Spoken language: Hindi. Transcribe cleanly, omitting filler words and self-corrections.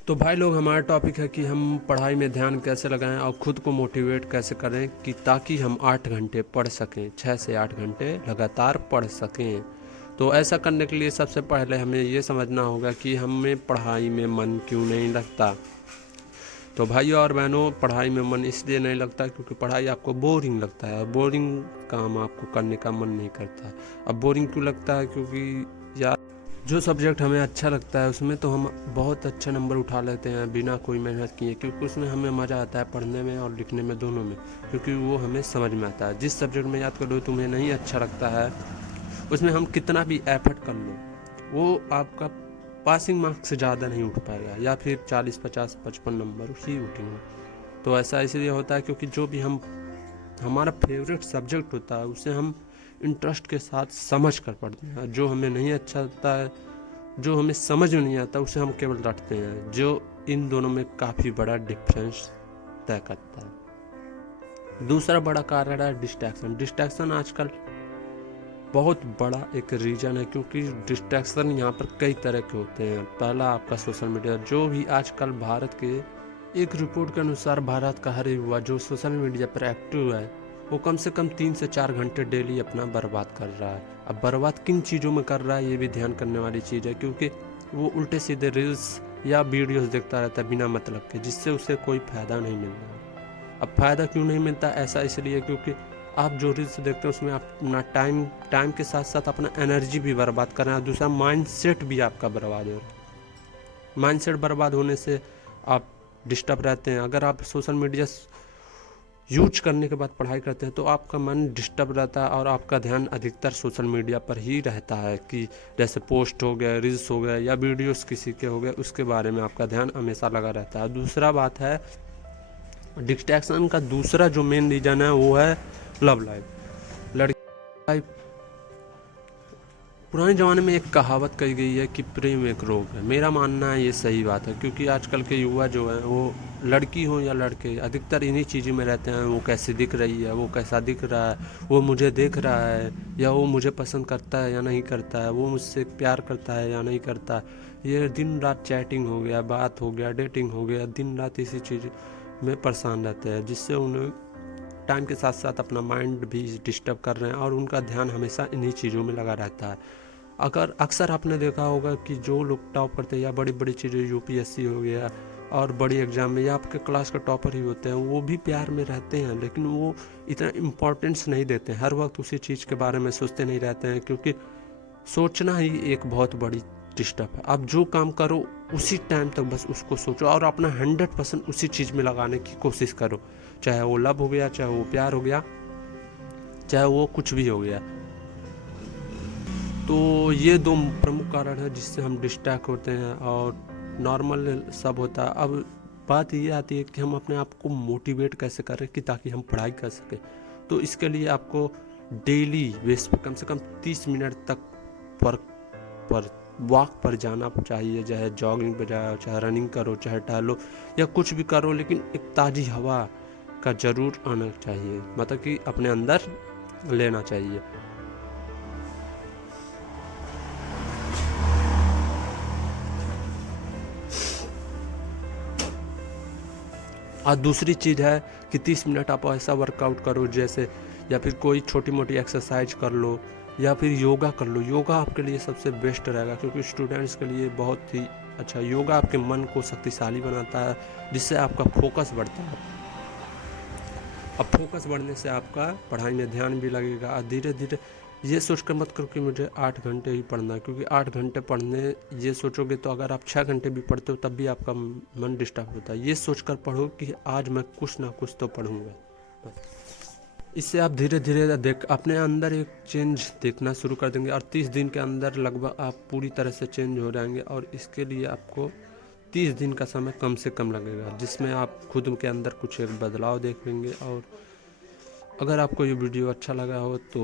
तो भाई लोग, हमारा टॉपिक है कि हम पढ़ाई में ध्यान कैसे लगाएं और ख़ुद को मोटिवेट कैसे करें कि ताकि हम 8 घंटे पढ़ सकें, 6 से 8 घंटे लगातार पढ़ सकें। तो ऐसा करने के लिए सबसे पहले हमें ये समझना होगा कि हमें पढ़ाई में मन क्यों नहीं लगता। तो भाइयों और बहनों, पढ़ाई में मन इसलिए नहीं लगता क्योंकि पढ़ाई आपको बोरिंग लगता है और बोरिंग काम आपको करने का मन नहीं करता। अब बोरिंग क्यों लगता है? क्योंकि यार, जो सब्जेक्ट हमें अच्छा लगता है उसमें तो हम बहुत अच्छे नंबर उठा लेते हैं बिना कोई मेहनत किए, क्योंकि उसमें हमें मज़ा आता है पढ़ने में और लिखने में, दोनों में, क्योंकि वो हमें समझ में आता है। जिस सब्जेक्ट में याद कर लो तुम्हें नहीं अच्छा लगता है, उसमें हम कितना भी एफर्ट कर लो वो आपका पासिंग मार्क्स से ज़्यादा नहीं उठ पाएगा, या फिर 40, 50, 55 नंबर ही उठेंगे। तो ऐसा इसलिए होता है क्योंकि जो भी हम हमारा फेवरेट सब्जेक्ट होता है उसे हम इंटरेस्ट के साथ समझ कर पढ़ते हैं। जो हमें नहीं अच्छा लगता है, जो हमें समझ में नहीं आता, उसे हम केवल रटते हैं, जो इन दोनों में काफ़ी बड़ा डिफरेंस तय करता है। दूसरा बड़ा कारण है डिस्ट्रैक्शन। डिस्ट्रैक्शन आजकल बहुत बड़ा एक रीज़न है, क्योंकि डिस्ट्रैक्शन यहाँ पर कई तरह के होते हैं। पहला आपका सोशल मीडिया, जो भी आजकल भारत के एक रिपोर्ट के अनुसार भारत का हर युवा जो सोशल मीडिया पर एक्टिव है वो कम से कम 3 से 4 घंटे डेली अपना बर्बाद कर रहा है। अब बर्बाद किन चीज़ों में कर रहा है ये भी ध्यान करने वाली चीज़ है, क्योंकि वो उल्टे सीधे रील्स या वीडियोस देखता रहता है बिना मतलब के, जिससे उसे कोई फ़ायदा नहीं मिल रहा है। अब फ़ायदा क्यों नहीं मिलता? ऐसा इसलिए क्योंकि आप जो रील्स देखते हो उसमें आप अपना टाइम के साथ साथ अपना एनर्जी भी बर्बाद कर रहे हैं, और दूसरा माइंडसेट भी आपका बर्बाद हो रहा है। माइंडसेट बर्बाद होने से आप डिस्टर्ब रहते हैं। अगर आप सोशल मीडिया यूज करने के बाद पढ़ाई करते हैं तो आपका मन डिस्टर्ब रहता है और आपका ध्यान अधिकतर सोशल मीडिया पर ही रहता है, कि जैसे पोस्ट हो गए, रील्स हो गए या वीडियोस किसी के हो गए, उसके बारे में आपका ध्यान हमेशा लगा रहता है। दूसरा बात है डिस्ट्रैक्शन का दूसरा जो मेन रीज़न है वो है लव लाइफ, लड़की लाइफ। पुराने ज़माने में एक कहावत कही गई है कि प्रेम एक रोग है। मेरा मानना है ये सही बात है, क्योंकि आजकल के युवा जो हैं वो लड़की हो या लड़के अधिकतर इन्हीं चीज़ों में रहते हैं। वो कैसी दिख रही है, वो कैसा दिख रहा है, वो मुझे देख रहा है या वो मुझे पसंद करता है या नहीं करता है, वो मुझसे प्यार करता है या नहीं करता है। ये दिन रात चैटिंग हो गया, बात हो गया, डेटिंग हो गया, दिन रात इसी चीज़ में परेशान रहते हैं, जिससे उन्हें टाइम के साथ साथ अपना माइंड भी डिस्टर्ब कर रहे हैं और उनका ध्यान हमेशा इन्हीं चीज़ों में लगा रहता है। अगर अक्सर आपने देखा होगा कि जो लोग टॉप करते हैं या बड़ी बड़ी चीज़ें, यूपीएससी हो गया और बड़ी एग्ज़ाम में, या आपके क्लास के टॉपर ही होते हैं, वो भी प्यार में रहते हैं, लेकिन वो इतना इम्पोर्टेंस नहीं देते हैं। हर वक्त उसी चीज़ के बारे में सोचते नहीं रहते हैं, क्योंकि सोचना ही एक बहुत बड़ी डिस्टर्ब है। आप जो काम करो उसी टाइम तक बस उसको सोचो और अपना 100% उसी चीज़ में लगाने की कोशिश करो, चाहे वो लव हो गया, चाहे वो प्यार हो गया, चाहे वो कुछ भी हो गया। तो ये दो प्रमुख कारण है जिससे हम डिस्ट्रैक्ट होते हैं और नॉर्मल सब होता है। अब बात ये आती है कि हम अपने आप को मोटिवेट कैसे करें कि ताकि हम पढ़ाई कर सकें। तो इसके लिए आपको डेली बेस पे कम से कम 30 मिनट तक पर वॉक पर जाना चाहिए, चाहे जॉगिंग पे जाओ, चाहे रनिंग करो, चाहे टहलो या कुछ भी करो, लेकिन एक ताज़ी हवा का ज़रूर आना चाहिए, मतलब कि अपने अंदर लेना चाहिए। और दूसरी चीज़ है कि 30 मिनट आप ऐसा वर्कआउट करो, जैसे या फिर कोई छोटी मोटी एक्सरसाइज कर लो या फिर योगा कर लो। योगा आपके लिए सबसे बेस्ट रहेगा, क्योंकि स्टूडेंट्स के लिए बहुत ही अच्छा। योगा आपके मन को शक्तिशाली बनाता है, जिससे आपका फोकस बढ़ता है। अब फोकस बढ़ने से आपका पढ़ाई में ध्यान भी लगेगा। और धीरे धीरे ये सोचकर मत करो कि मुझे 8 घंटे ही पढ़ना है, क्योंकि 8 घंटे पढ़ने ये सोचोगे तो अगर आप 6 घंटे भी पढ़ते हो तब भी आपका मन डिस्टर्ब होता है। ये सोचकर पढ़ो कि आज मैं कुछ ना कुछ तो पढ़ूंगा। इससे आप धीरे धीरे अपने अंदर एक चेंज देखना शुरू कर देंगे, और 30 दिन के अंदर लगभग आप पूरी तरह से चेंज हो जाएंगे। और इसके लिए आपको 30 दिन का समय कम से कम लगेगा, जिसमें आप खुद के अंदर कुछ एक बदलाव देख लेंगे। और अगर आपको ये वीडियो अच्छा लगा हो तो